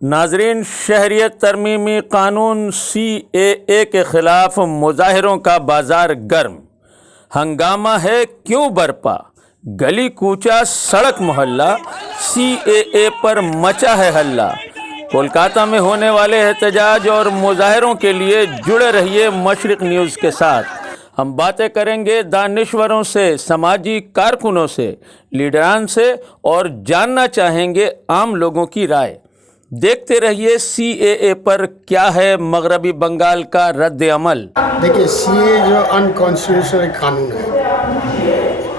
नाजरीन, शहरियत तरमीमी कानून CAA के ख़िलाफ़ मुजाहिरों का बाज़ार गर्म। हंगामा है क्यों बरपा, गली कूचा सड़क मोहल्ला, CAA पर मचा है हल्ला। कोलकाता में होने वाले एहतजाज और मुजाहिरों के लिए जुड़े रहिए मशरिक़ न्यूज़ के साथ। हम बातें करेंगे दानिश्वरों से, समाजी कारकुनों से, लीडरान से और जानना चाहेंगे आम लोगों की राय। देखते रहिए CAA पर क्या है मगरबी बंगाल का रद्द अमल। देखिए, CAA जो अनकॉन्स्टिट्यूशनल कानून है,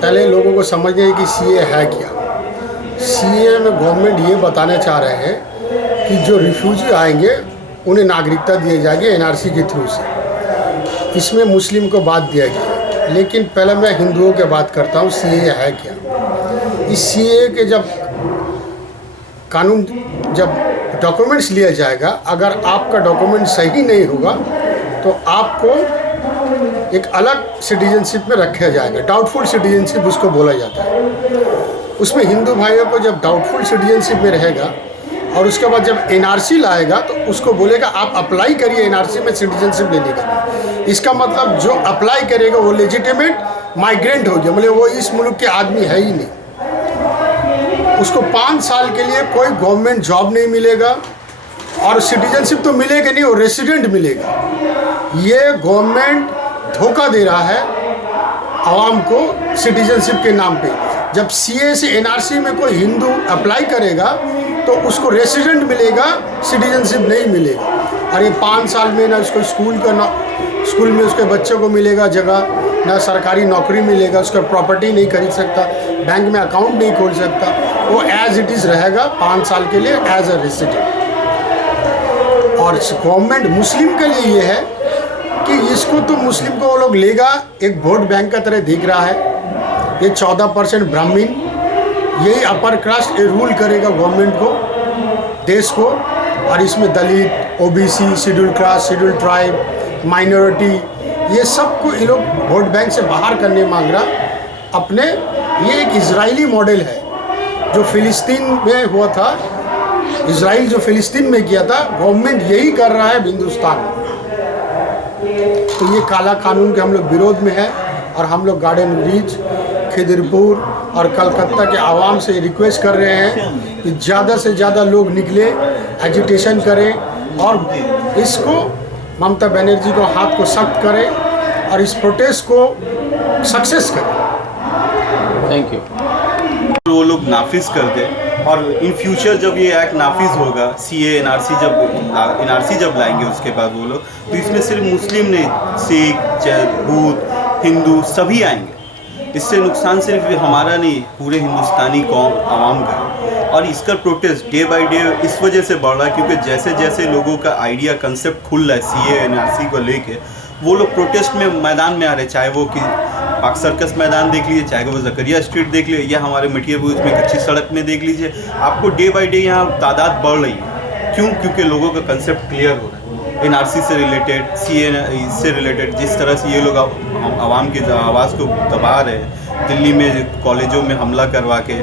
पहले लोगों को समझना है कि CAA है क्या। CAA में गवर्नमेंट ये बताना चाह रहे हैं कि जो रिफ्यूजी आएंगे उन्हें नागरिकता दी जाएगी NRC के थ्रू से। इसमें मुस्लिम को बात दिया गया, लेकिन पहले मैं हिंदुओं की बात करता हूँ CAA है क्या। इस CAA के जब डॉक्यूमेंट्स लिया जाएगा, अगर आपका डॉक्यूमेंट सही नहीं होगा तो आपको एक अलग सिटीजनशिप में रखा जाएगा। डाउटफुल सिटीजनशिप उसको बोला जाता है। उसमें हिंदू भाइयों को जब डाउटफुल सिटीजनशिप में रहेगा और उसके बाद जब NRC लाएगा तो उसको बोलेगा आप अप्लाई करिए NRC में सिटीजनशिप लेने का। इसका मतलब जो अप्लाई करेगा वो लेजिटिमेट माइग्रेंट हो गया, मतलब वो इस मुल्क के आदमी है ही नहीं। उसको 5 साल के लिए कोई गवर्नमेंट जॉब नहीं मिलेगा और सिटीजनशिप तो मिलेगा नहीं, वो रेसिडेंट मिलेगा। ये गवर्नमेंट धोखा दे रहा है आवाम को सिटीजनशिप के नाम पे। जब CAA से NRC में कोई हिंदू अप्लाई करेगा तो उसको रेसिडेंट मिलेगा, सिटीजनशिप नहीं मिलेगा। और ये 5 साल में ना उसको स्कूल में उसके बच्चों को मिलेगा जगह, ना सरकारी नौकरी मिलेगा, उसका प्रॉपर्टी नहीं खरीद सकता, बैंक में अकाउंट नहीं खोल सकता। वो एज इट इज़ रहेगा 5 साल के लिए एज अ रेसिडेंट। और गवर्नमेंट मुस्लिम के लिए ये है कि इसको तो मुस्लिम को वो लोग लेगा, एक वोट बैंक का तरह देख रहा है। ये 14% ब्राह्मीण, यही अपर कास्ट रूल करेगा गवर्नमेंट को, देश को। और इसमें दलित, OBC, schedule caste, schedule tribe, minority, ये सबको ये लोग वोट बैंक से बाहर करने मांग रहा अपने। ये एक इजरायली मॉडल है जो फ़िलिस्तीन में हुआ था। इजराइल जो फ़िलिस्तीन में किया था, गवर्नमेंट यही कर रहा है हिंदुस्तान में। तो ये काला कानून के हम लोग विरोध में है और हम लोग गार्डन ब्रिज, खिदरपुर और कलकत्ता के आवाम से रिक्वेस्ट कर रहे हैं कि ज़्यादा से ज़्यादा लोग निकले, एजिटेशन करें और इसको ममता बनर्जी को हाथ को सख्त करें और इस प्रोटेस्ट को सक्सेस करें। Thank you. वो लोग नाफिज कर दे और इन फ्यूचर जब ये एक्ट नाफिज होगा, CAA NRC जब लाएंगे उसके बाद वो लोग, तो इसमें सिर्फ मुस्लिम नहीं, सिख, बौद्ध, हिंदू सभी आएंगे। इससे नुकसान सिर्फ हमारा नहीं, पूरे हिंदुस्तानी कौम आवाम का है। और इसका प्रोटेस्ट डे बाय डे इस वजह से बढ़ रहा है क्योंकि जैसे जैसे लोगों का आइडिया कंसेप्ट खुल रहा है CAA NRC को लेके, वो लोग प्रोटेस्ट में मैदान में आ रहे, चाहे वो कि पार्क सर्कस मैदान देख लीजिए, चाहे वो जकरिया स्ट्रीट देख लीजिए, या हमारे मटिया बुर्ज में कच्ची सड़क में देख लीजिए। आपको डे बाय डे यहाँ तादाद बढ़ रही है। क्यों? क्योंकि लोगों का कंसेप्ट क्लियर हो रहा है। NRC से रिलेटेड, CAA से रिलेटेड जिस तरह से ये लोग आवाम की आवाज़ को दबा रहे हैं, दिल्ली में कॉलेजों में हमला करवा के,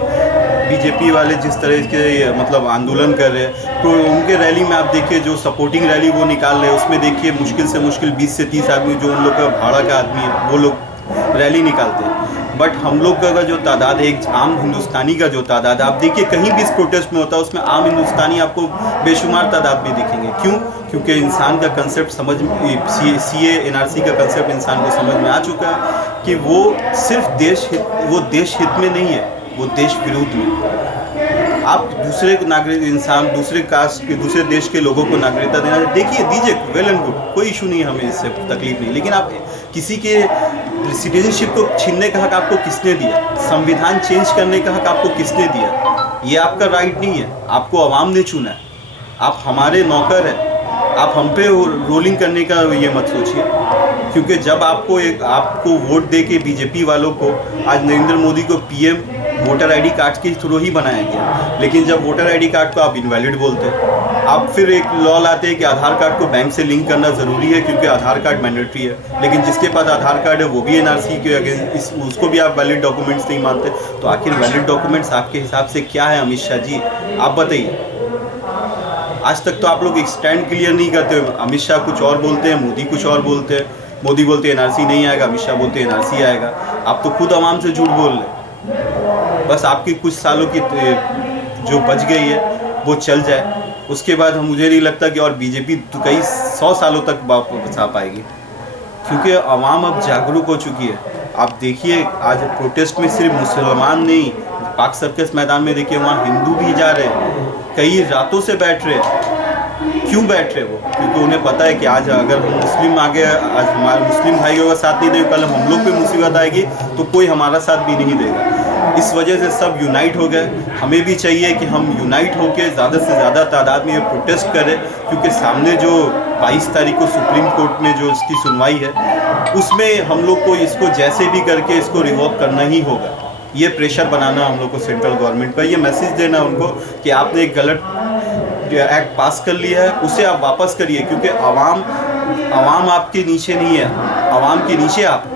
BJP वाले जिस तरह के मतलब आंदोलन कर रहे हैं, तो उनके रैली में आप देखिए जो सपोर्टिंग रैली वो निकाल रहे हैं, उसमें देखिए मुश्किल से मुश्किल 20 से 30 आदमी जो उन लोग का भाड़ा का आदमी है वो लोग रैली निकालते हैं। बट हम लोग का जो तादाद है, एक आम हिंदुस्तानी का जो तादाद है, आप देखिए कहीं भी इस प्रोटेस्ट में होता है उसमें आम हिंदुस्तानी आपको बेशुमार तादाद में दिखेंगे। क्यों? क्योंकि इंसान का कंसेप्ट समझ में, CAA NRC का कंसेप्ट इंसान को समझ में आ चुका है कि वो सिर्फ देश हित में नहीं है, वो देश विरोध में। आप दूसरे नागरिक इंसान, दूसरे कास्ट के, दूसरे देश के लोगों को नागरिकता देना, देखिए दीजिए, वेल एंड गुड, कोई इशू नहीं है, हमें इससे तकलीफ नहीं। लेकिन आप किसी के सिटीजनशिप को छीनने का हक आपको किसने दिया? संविधान चेंज करने का हक आपको किसने दिया? ये आपका राइट नहीं है, आपको आवाम ने चुना है, आप हमारे नौकर हैं। आप हम पे रोलिंग करने का ये मत सोचिए, क्योंकि जब आपको वोट दे के BJP वालों को, आज नरेंद्र मोदी को PM वोटर ID कार्ड के थ्रू ही बनाया गया, लेकिन जब वोटर ID कार्ड को आप इनवैलिड बोलते हैं, आप फिर एक लॉ लाते हैं कि आधार कार्ड को बैंक से लिंक करना ज़रूरी है क्योंकि आधार कार्ड मैंडेटरी है, लेकिन जिसके पास आधार कार्ड है वो भी NRC के अगेंस्ट, उसको भी आप वैलिड डॉक्यूमेंट्स नहीं मानते। तो आखिर वैलिड डॉक्यूमेंट्स आपके हिसाब से क्या है अमित शाह जी, आप बताइए। आज तक तो आप लोग एक स्टैंड क्लियर नहीं करते हो। अमित शाह कुछ और बोलते हैं, मोदी कुछ और बोलते हैं। मोदी बोलते हैं एनआरसी नहीं आएगा, अमित शाह बोलते हैं एनआरसी आएगा। आप तो खुद आवाम से झूठ बोल रहे। बस आपकी कुछ सालों की जो बच गई है वो चल जाए, उसके बाद मुझे नहीं लगता कि और बीजेपी तो कई 100 सालों तक वापस आ पाएगी, क्योंकि आवाम अब जागरूक हो चुकी है। आप देखिए आज प्रोटेस्ट में सिर्फ मुसलमान नहीं, पाक सर्कस मैदान में देखिए वहाँ हिंदू भी जा रहे हैं, कई रातों से बैठ रहे हैं। क्यों बैठ रहे वो? क्योंकि उन्हें पता है कि आज अगर हम मुस्लिम आगे, आज हमारे मुस्लिम भाइयों का साथ नहीं देंगे, कल हम लोग पे मुसीबत आएगी तो कोई हमारा साथ भी नहीं देगा। इस वजह से सब यूनाइट हो गए। हमें भी चाहिए कि हम यूनाइट होकर ज़्यादा से ज़्यादा तादाद में ये प्रोटेस्ट करें, क्योंकि सामने जो 22 तारीख को सुप्रीम कोर्ट में जो इसकी सुनवाई है, उसमें हम लोग को इसको जैसे भी करके इसको रिवॉल्व करना ही होगा। ये प्रेशर बनाना हम लोग को सेंट्रल गवर्नमेंट पर, ये मैसेज देना उनको कि आपने एक गलत एक्ट पास कर लिया है, उसे आप वापस करिए, क्योंकि आवाम आपके नीचे नहीं है, आवाम के नीचे आप।